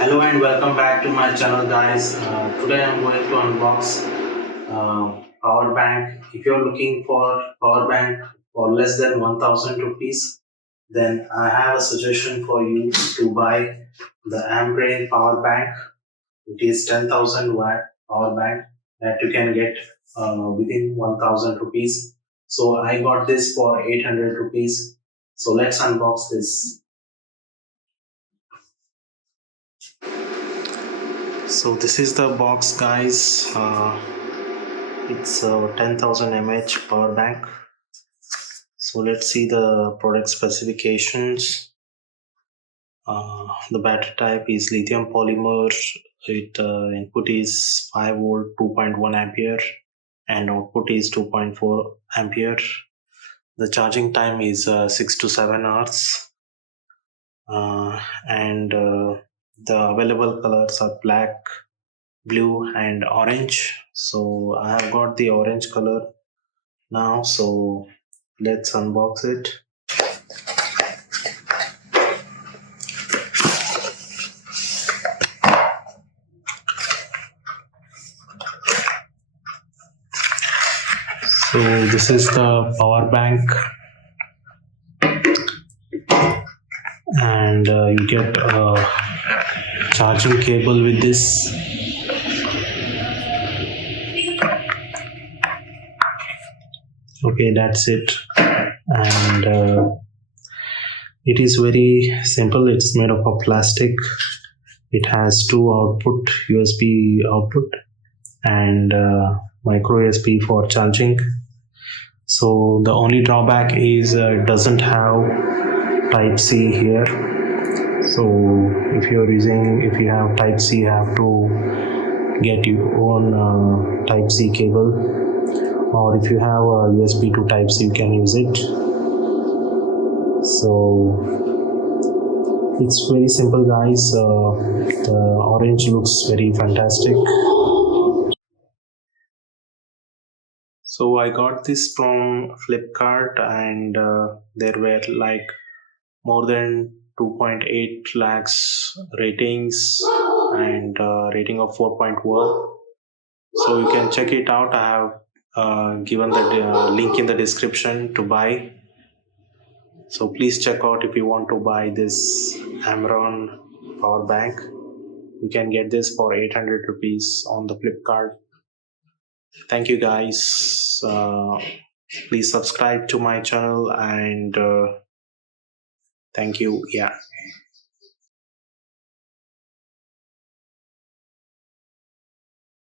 Hello and welcome back to my channel, guys. Today I'm going to unbox power bank. If you're looking for power bank for less than 1000 rupees, then I have a suggestion for you to buy the Ambrane power bank. It is 10,000 watt power bank that you can get within 1000 rupees. So I got this for 800 rupees. So let's unbox this. So this is the box, guys. It's a 10,000 mAh power bank. So let's see the product specifications. The battery type is lithium polymer. Input is 5 volt 2.1 ampere and output is 2.4 ampere. The charging time is 6 to 7 hours. And the available colors are black, blue and orange. So I have got the orange color now, so let's unbox it. So this is the power bank, and you get a charging cable with this. Okay, that's it. And it is very simple. It's made up of plastic. It has two output, USB output and micro USB for charging. So the only drawback is it doesn't have type C here. So if you have type C, you have to get your own type C cable, or if you have a USB to type C, you can use it. So it's very simple, guys. The orange looks very fantastic. So I got this from Flipkart, and there were like more than 2.8 lakhs ratings and rating of 4.1. So you can check it out. I have given the link in the description to buy. So please check out if you want to buy this Ambrane power bank. You can get this for 800 rupees on the Flipkart. Thank you, guys. Please subscribe to my channel, and thank you. Yeah.